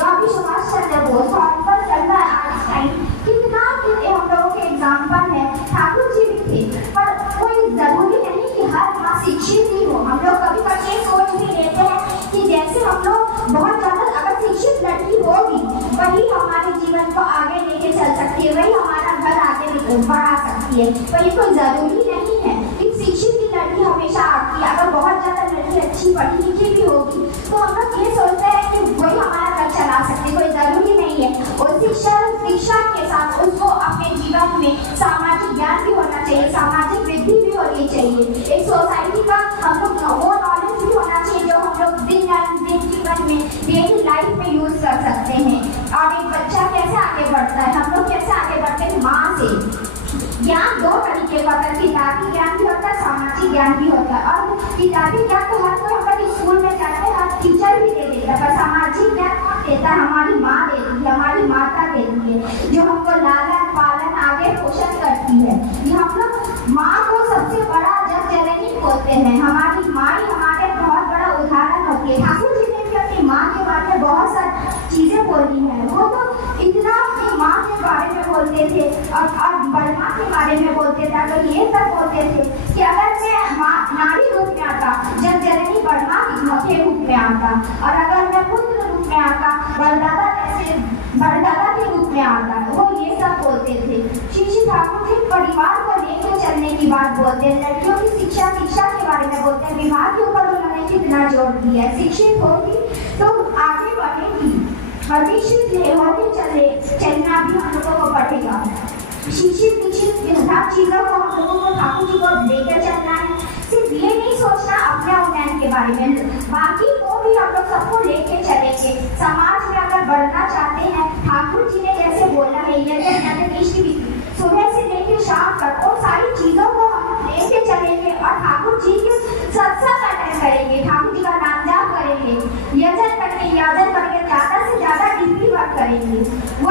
जो अभी सुभाष चंद्र बोस और अल्बर्ट आइंस्टाइन कितना हम लोगों के एग्जाम्पल है। ठाकुर जी भी थे, पर कोई जरूरी नहीं कि हर माँ शिक्षित ही हो। हम लोग कभी कभी ये सोच भी लेते हैं कि जैसे हम लोग बहुत ज्यादा अगर शिक्षित लड़की होगी वही हमारे जीवन को आगे लेके चल सकती है, वही हमारा घर आगे बढ़ा सकती है, पर ये कोई जरूरी नहीं है कि शिक्षित की लड़की हमेशा आती है। अगर बहुत ज्यादा लड़की अच्छी पढ़ी लिखी भी होगी तो हम लोग ये सोचते हैं कि वही हमारा घर चला सकती है, कोई जरूरी नहीं है। और शिक्षा के साथ उसको अपने जीवन में सामाजिक ज्ञान भी होना चाहिए, सामाजिक वृद्धि भी होनी चाहिए, एक सोसाइटी का हम लोग वो नॉलेज भी होना चाहिए जो हम लोग दिन जीवन में डेली लाइफ में यूज कर सकते हैं। और एक बच्चा कैसे आगे बढ़ता है, हम लोग कैसे आगे बढ़ते हैं, माँ से। ज्ञान दो तरीके का होता है, किताबी ज्ञान भी होता है, सामाजिक ज्ञान भी होता है। और किताबी ज्ञान तो हर कोई हमारे स्कूल में जाते हैं, हर टीचर भी दे देता है, पर सामाजिक ज्ञान कौन देता है, हमारी माँ देती है, हमारी माता देती है, जो हमको लालन पालन आगे पोषण करती है। ये हम लोग माँ को सबसे बड़ा जग जननी बोलते हैं, हमारी माँ ही हमारे बहुत बड़ा उदाहरण होती है। ठाकुर जी ने भी अपनी माँ के बारे में बहुत सारी चीजें बोली हैं। वो तो इतना अपनी माँ के बारे में बोलते थे और बड़मा के बारे में बोलते थे, तो ये सब बोलते थे कि अगर मैं नारी रूप में आता, जब जननी बड़मा के रूप में आता, और अगर मैं पुत्र रूप में आता, बड़दादा के रूप में आता, वो ये सब बोलते थे। श्री ठाकुर जी परिवार को लेकर चलने की बात बोलते हैं, लड़कियों की शिक्षा के बारे में बोलते हैं, विवाह के ऊपर उन्होंने कितना जोर दिया है। शिक्षित होगी तो आगे बढ़ेगी, शिक्षित होके चलना भी हम लोगों को पड़ेगा। शिक्षित हर चीजों को हम लोगों को ठाकुर जी को लेकर चलना है। सिर्फ ये नहीं सोचना अपने उन्नयन के बारे में, बाकी को भी हम लोग सबको लेके चलेंगे। समाज में अगर बढ़ना चाहते हैं, ठाकुर जी ने जैसे बोला है यज्ञ सुबह से लेके शाम तक और सारी चीजों को हम लेके चलेंगे और ठाकुर जी के सत्संग अटेंड करेंगे, ठाकुर जी का नाम जाप करेंगे, यजन करके ज्यादा से ज्यादा डिग्री वर्क करेंगे। वो